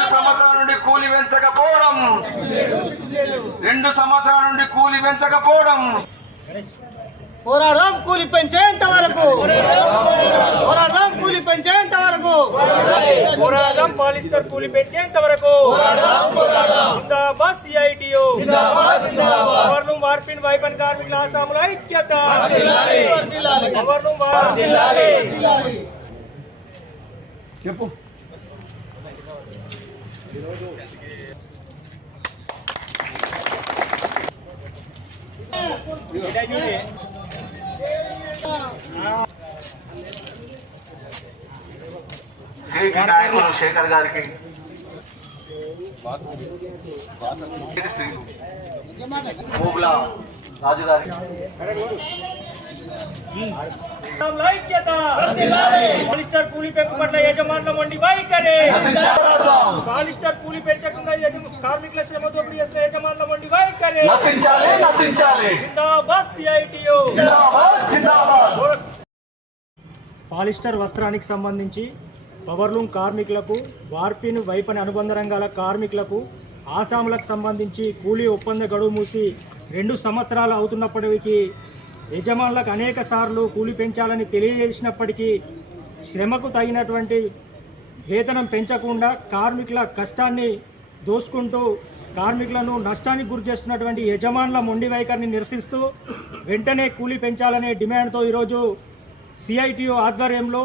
2 సంవత్సరాల నుండి కూలి పెంచకపోవడం 2 సంవత్సరాల నుండి కూలి పెంచకపోవడం పోరాడదాం కూలి పెంచేంత వరకు పోరాడదాం కూలి పెంచేంత వరకు పోరాడదాం పాలిస్టర్ కూలి పెంచేంత వరకు జిందాబాద్ సిఐటియు పవర్లూమ్ వార్పిన్ వైపన్ కార్మికుల ఆసాముల ఐక్యత పవర్లూమ్ చెప్పు నాయకులు శేఖర్ గారికి మూగుల రాజు గారికి పాలిస్టర్ కూలి పెంపు పట్ల యజమానుల మొండి వైఖరి పాలిస్టర్ కూలి పెంచకుండా కార్మికుల శ్రమ దోపిడీ చేస్తున్న యజమానుల మొండి వైఖరి జిందాబాద్ సిఐటియు. పాలిస్టర్ వస్త్రానికి సంబంధించి పవర్లూమ్ కార్మికులకు వార్పిన్ వైపన్ అనుబంధ రంగాల కార్మికులకు ఆసాములకు సంబంధించి కూలీ ఒప్పంద గడువు మూసి 2 సంవత్సరాలు అవుతున్నప్పటికీ యజమానులకు అనేక సార్లు కూలీ పెంచాలని తెలియజేసినప్పటికీ శ్రమకు తగినటువంటి వేతనం పెంచకుండా కార్మికుల కష్టాన్ని దోసుకుంటూ కార్మికులను నష్టానికి గురి చేస్తున్నటువంటి యజమానుల మొండి వైఖరిని నిరసిస్తూ వెంటనే కూలీ పెంచాలనే డిమాండ్తో ఈరోజు సిఐటియు ఆధ్వర్యంలో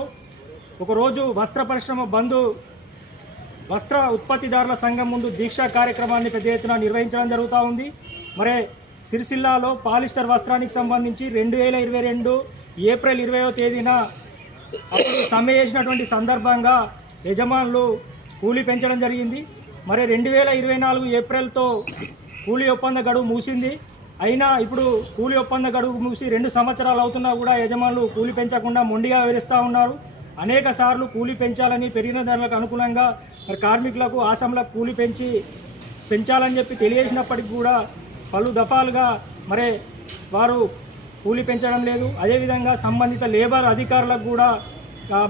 ఒకరోజు వస్త్ర పరిశ్రమ బంద్ వస్త్ర ఉత్పత్తిదారుల సంఘం ముందు దీక్షా కార్యక్రమాన్ని పెద్ద ఎత్తున నిర్వహించడం జరుగుతూ ఉంది. మరి సిరిసిల్లాలో పాలిస్టర్ వస్త్రానికి సంబంధించి 2022 ఏప్రిల్ 20వ తేదీన అప్పుడు సమ్మె చేసినటువంటి సందర్భంగా యజమానులు కూలీ పెంచడం జరిగింది. మరి 2024 ఏప్రిల్తో కూలీ ఒప్పంద గడువు మూసింది. అయినా ఇప్పుడు కూలీ ఒప్పంద గడువు మూసి 2 సంవత్సరాలు అవుతున్నా కూడా యజమానులు కూలీ పెంచకుండా మొండిగా వివరిస్తూ ఉన్నారు. అనేక సార్లు కూలీ పెంచాలని పెరిగిన ధరలకు అనుగుణంగా మరి కార్మికులకు ఆసాములకు కూలీ పెంచాలని చెప్పి తెలియజేసినప్పటికీ కూడా పలు దఫాలుగా మరి వారు కూలీ పెంచడం లేదు. అదేవిధంగా సంబంధిత లేబర్ అధికారులకు కూడా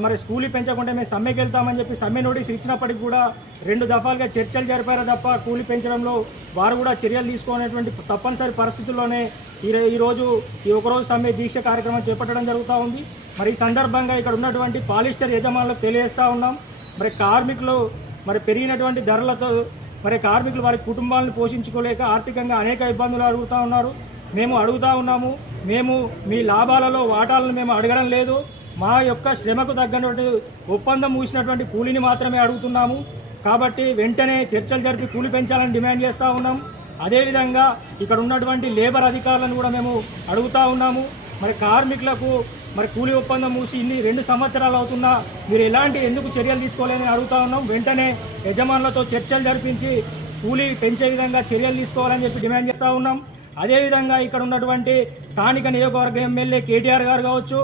మరి కూలీ పెంచకుండా మేము సమ్మెకి వెళ్తామని చెప్పి సమ్మె నోటీస్ ఇచ్చినప్పటికి కూడా 2 దఫాలుగా చర్చలు జరిపారు తప్ప కూలీ పెంచడంలో వారు కూడా చర్యలు తీసుకునేటువంటి తప్పనిసరి పరిస్థితుల్లోనే ఈరోజు ఈ ఒకరోజు సమ్మె దీక్ష కార్యక్రమం చేపట్టడం జరుగుతూ ఉంది. మరి ఈ సందర్భంగా ఇక్కడ ఉన్నటువంటి పాలిస్టర్ యజమానులకు తెలియజేస్తూ ఉన్నాం. మరి కార్మికులు మరి పెరిగినటువంటి ధరలతో మరి కార్మికులు వారి కుటుంబాలను పోషించుకోలేక ఆర్థికంగా అనేక ఇబ్బందులు అడుగుతూ ఉన్నారు. మేము అడుగుతూ ఉన్నాము, మేము మీ లాభాలలో వాటాలను మేము అడగడం లేదు, మా యొక్క శ్రమకు తగ్గటువంటి ఒప్పందం మూసినటువంటి కూలీని మాత్రమే అడుగుతున్నాము. కాబట్టి వెంటనే చర్చలు జరిపి కూలీ పెంచాలని డిమాండ్ చేస్తూ ఉన్నాం. అదేవిధంగా ఇక్కడ ఉన్నటువంటి లేబర్ అధికారులను కూడా మేము అడుగుతూ ఉన్నాము. మరి కార్మికులకు మరి కూలీ ఒప్పందం మూసి 2 సంవత్సరాలు అవుతున్నా మీరు ఎందుకు చర్యలు తీసుకోవాలని అడుగుతూ ఉన్నాం. వెంటనే యజమానులతో చర్చలు జరిపించి కూలీ పెంచే విధంగా చర్యలు తీసుకోవాలని చెప్పి డిమాండ్ చేస్తూ ఉన్నాం. అదేవిధంగా ఇక్కడ ఉన్నటువంటి స్థానిక నియోజకవర్గ ఎమ్మెల్యే కేటీఆర్ గారు కావచ్చు,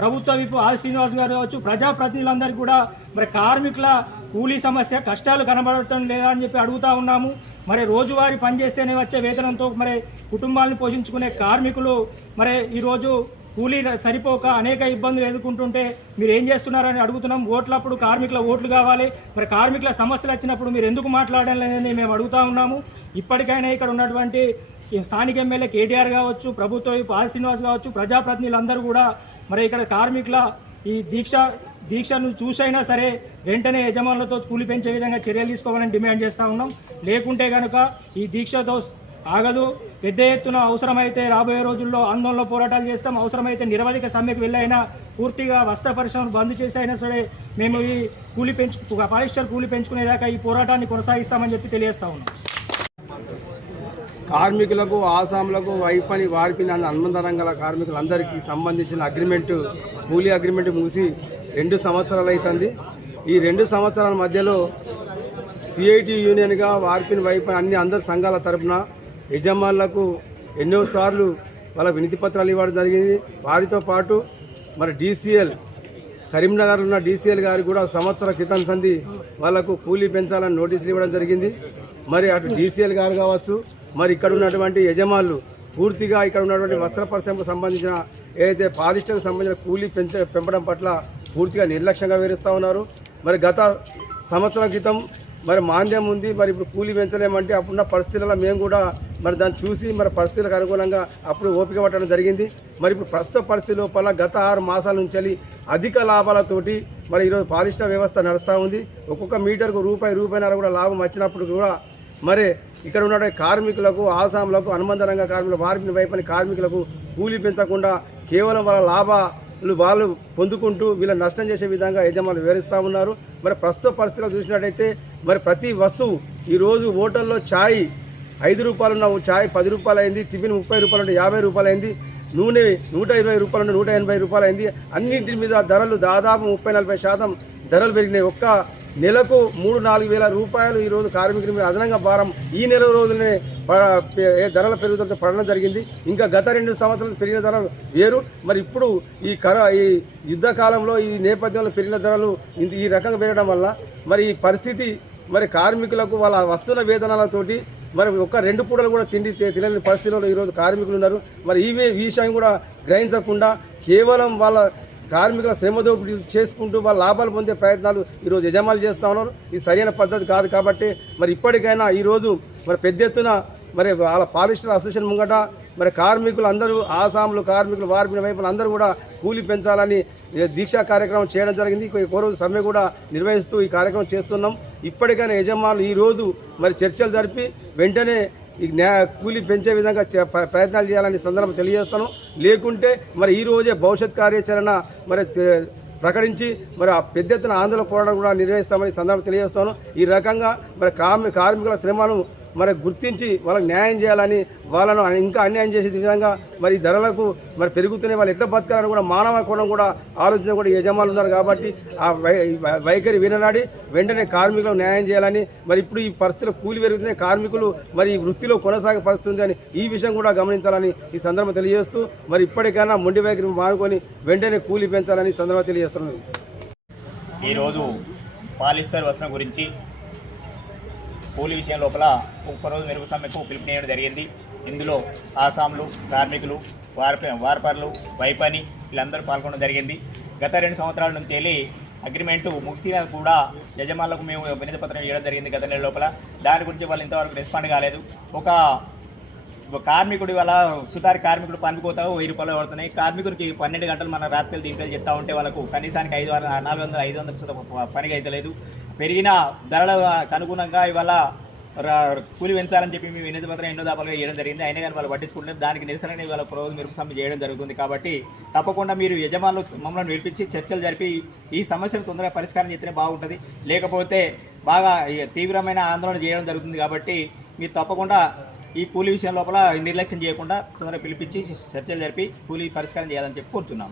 ప్రభుత్వ విప్ ఆర్ శ్రీనివాస్ గారు కావచ్చు, ప్రజాప్రతినిధులందరికీ కూడా మరి కార్మికుల కూలీ సమస్య కష్టాలు కనబడటం లేదా అని చెప్పి అడుగుతూ ఉన్నాము. మరి రోజువారీ పనిచేస్తేనే వచ్చే వేతనంతో మరి కుటుంబాలను పోషించుకునే కార్మికులు మరి ఈరోజు కూలీ సరిపోక అనేక ఇబ్బందులు ఎదుర్కొంటుంటే మీరు ఏం చేస్తున్నారని అడుగుతున్నాం. ఓట్లప్పుడు కార్మికుల ఓట్లు కావాలి, మరి కార్మికుల సమస్యలు వచ్చినప్పుడు మీరు ఎందుకు మాట్లాడడం లేదని మేము అడుగుతూ ఉన్నాము. ఇప్పటికైనా ఇక్కడ ఉన్నటువంటి స్థానిక ఎమ్మెల్యే కేటీఆర్ కావచ్చు, ప్రభుత్వ ఆర్ శ్రీనివాస్ కావచ్చు, ప్రజాప్రతినిధులందరూ కూడా మరి ఇక్కడ కార్మికుల ఈ దీక్షను చూసైనా సరే వెంటనే యజమానులతో కూలి పెంచే విధంగా చర్యలు తీసుకోవాలని డిమాండ్ చేస్తూ ఉన్నాం. లేకుంటే కనుక ఈ దీక్షతో ఆగదు. పెద్ద ఎత్తున అవసరమైతే రాబోయే రోజుల్లో ఆందోళన పోరాటాలు చేస్తాం. అవసరమైతే నిరవధిక సమ్మెకు వెళ్ళైనా పూర్తిగా వస్త్ర పరిశ్రమను బంద్ చేసైనా సరే మేము ఈ పాలిస్టర్ కూలి పెంచుకునేదాకా ఈ పోరాటాన్ని కొనసాగిస్తామని చెప్పి తెలియజేస్తా ఉన్నాం. కార్మికులకు ఆసాములకు వైపని వార్పిన అనుబంధ రంగాల కార్మికులందరికీ సంబంధించిన కూలీ అగ్రిమెంట్ మూసి 2 సంవత్సరాలు అవుతుంది. ఈ 2 సంవత్సరాల మధ్యలో సిఐటి యూనియన్గా వార్పిన్ వైపన్ అందరి సంఘాల తరఫున యజమానులకు ఎన్నోసార్లు వాళ్ళ వినతి పత్రాలు ఇవ్వడం జరిగింది. వారితో పాటు మరి DCL కరీంనగర్ ఉన్న DCL గారు కూడా సంవత్సర క్రితం సంది వాళ్లకు కూలీ పెంచాలని నోటీసులు ఇవ్వడం జరిగింది. మరి అటు DCL గారు కావచ్చు, మరి ఇక్కడ ఉన్నటువంటి యజమానులు పూర్తిగా ఇక్కడ ఉన్నటువంటి వస్త్ర పరిశ్రమకు సంబంధించిన ఏదైతే పాలిస్టర్కు సంబంధించిన కూలీ పెంపడం పట్ల పూర్తిగా నిర్లక్ష్యంగా వివరిస్తూ ఉన్నారు. మరి గత సంవత్సరం క్రితం మరి మాంద్యం ఉంది, మరి ఇప్పుడు కూలీ పెంచలేమంటే అప్పుడున్న పరిస్థితులలో మేము కూడా మరి దాన్ని చూసి మరి పరిస్థితులకు అనుగుణంగా అప్పుడు ఓపిక పట్టడం జరిగింది. మరి ఇప్పుడు ప్రస్తుత పరిస్థితి లోపల గత 6 మాసాల నుంచి అధిక లాభాలతోటి మరి ఈరోజు పాలిస్టర్ వ్యవస్థ నడుస్తూ ఉంది. ఒక్కొక్క మీటర్కు రూపాయిన్నర కూడా లాభం వచ్చినప్పుడు కూడా మరి ఇక్కడ ఉన్న కార్మికులకు, ఆసాములకు, అనుబంధ రంగ కార్మికులకు, వార్పిని వైపని కార్మికులకు కూలీ పెంచకుండా కేవలం వాళ్ళ లాభాలు వాళ్ళు పొందుకుంటూ వీళ్ళ నష్టం చేసే విధంగా యజమానులు వివరిస్తూ ఉన్నారు. మరి ప్రస్తుత పరిస్థితుల్లో చూసినట్టయితే మరి ప్రతి వస్తువు ఈరోజు హోటల్లో ఛాయ్ 5 రూపాయలు ఉన్న ఛాయ్ 10 రూపాయలు అయింది, టిఫిన్ 30 రూపాయలు ఉంటే 50 రూపాయలు అయింది, నూనె 120 రూపాయలు ఉంటే 180 రూపాయలు అయింది. అన్నింటి మీద ధరలు దాదాపు 30-40% ధరలు పెరిగినాయి. ఒక్క నెలకు 3-4 వేల రూపాయలు ఈరోజు కార్మికుల మీద అదనంగా భారం ఈ నెల రోజులనే ధరల పెరుగుదలతో పడడం జరిగింది. ఇంకా గత 2 సంవత్సరాలు పెరిగిన ధరలు వేరు. మరి ఇప్పుడు ఈ యుద్ధ కాలంలో ఈ నేపథ్యంలో పెరిగిన ధరలు ఈ రకంగా పెరగడం వల్ల మరి ఈ పరిస్థితి మరి కార్మికులకు వాళ్ళ వస్తున్న వేతనాలతోటి మరి ఒక 2 పూటలు కూడా తినని పరిస్థితుల్లో ఈరోజు కార్మికులు ఉన్నారు. మరి ఈ విషయం కూడా గ్రహించకుండా కేవలం వాళ్ళ కార్మికుల శ్రమదోపిడీ చేసుకుంటూ వాళ్ళ లాభాలు పొందే ప్రయత్నాలు ఈరోజు యజమానులు చేస్తూ ఉన్నారు. ఇది సరైన పద్ధతి కాదు. కాబట్టి మరి ఇప్పటికైనా ఈరోజు మరి పెద్ద ఎత్తున మరి వాళ్ళ పాలిస్టర్ అసోసియేషన్ ముంగట మరి కార్మికులు అందరూ, ఆసాములు కార్మికులు, వార్పిని వైపులు అందరూ కూడా కూలీ పెంచాలని దీక్షా కార్యక్రమం చేయడం జరిగింది. ఒక రోజు సమ్మె కూడా నిర్వహిస్తూ ఈ కార్యక్రమం చేస్తున్నాం. ఇప్పటికైనా యజమానులు ఈరోజు మరి చర్చలు జరిపి వెంటనే ఈ కూలీ పెంచే విధంగా ప్రయత్నాలు చేయాలని సందర్భం తెలియజేస్తాను. లేకుంటే మరి ఈ రోజే భవిష్యత్ కార్యాచరణ మరి ప్రకటించి మరి ఆ పెద్ద ఎత్తున ఆందోళన పోరాటం కూడా నిర్వహిస్తామని సందర్భం తెలియజేస్తాను. ఈ రకంగా మరి కార్మికుల శ్రమను మరి గుర్తించి వాళ్ళకి న్యాయం చేయాలని, వాళ్ళను ఇంకా అన్యాయం చేసే విధంగా మరి ధరలకు మరి పెరుగుతున్నాయి, వాళ్ళు ఎట్లా బతకాలని కూడా మానవ కోణం కూడా ఆలోచన కూడా యజమానులు ఉన్నారు. కాబట్టి ఆ వైఖరి విననాడి వెంటనే కార్మికులకు న్యాయం చేయాలని, మరి ఇప్పుడు ఈ పరిస్థితుల్లో కూలి పెరుగుతున్నాయి, కార్మికులు మరి ఈ వృత్తిలో కొనసాగే పరిస్థితి ఉంది అని ఈ విషయం కూడా గమనించాలని ఈ సందర్భం తెలియజేస్తూ మరి ఇప్పటికైనా మొండి వైఖరి మానుకొని వెంటనే కూలి పెంచాలని సందర్భం తెలియజేస్తున్నాను. ఈరోజు పాలిస్టర్ వస్త్రం గురించి కూలీ విషయం లోపల ఒక్కరోజు మెరుగు సమ్మెకు పిలుపునేయడం జరిగింది. ఇందులో ఆసాములు, కార్మికులు, వార్పర్లు, వైపని వీళ్ళందరూ పాల్గొనడం జరిగింది. గత 2 సంవత్సరాల నుంచి వెళ్ళి అగ్రిమెంటు ముగిసినా కూడా యజమానులకు మేము వినతి పత్రం ఇవ్వడం జరిగింది గత నెల లోపల. దాని గురించి వాళ్ళు ఇంతవరకు రెస్పాండ్ కాలేదు. ఒక కార్మికుడు వాళ్ళ సుతారి కార్మికుడు పనిపోతావు 1000 రూపాయలు పడుతున్నాయి. కార్మికుడికి 12 గంటలు మన రాత్రి దీంట్లో చెప్తా ఉంటే వాళ్ళకు కనీసానికి 400-500 పనికి అయితే లేదు. పెరిగిన ధరలకు అనుగుణంగా ఇవాళ కూలి పెంచాలని చెప్పి మేము వినతి పత్రం ఎన్నో దాపాలుగా చేయడం జరిగింది. అయినా కానీ వాళ్ళు పట్టించుకుంటారు. దానికి నిరసనగా ఇవాళ రోజు మెరుగు సమ్మె చేయడం జరుగుతుంది. కాబట్టి తప్పకుండా మీరు యజమానులు మమ్మల్ని పిలిపించి చర్చలు జరిపి ఈ సమస్యను తొందరగా పరిష్కారం చేస్తేనే బాగుంటుంది. లేకపోతే బాగా తీవ్రమైన ఆందోళన చేయడం జరుగుతుంది. కాబట్టి మీరు తప్పకుండా ఈ కూలీ విషయం లోపల నిర్లక్ష్యం చేయకుండా తొందరగా పిలిపించి చర్చలు జరిపి కూలీ పరిష్కారం చేయాలని చెప్పి కోరుతున్నాం.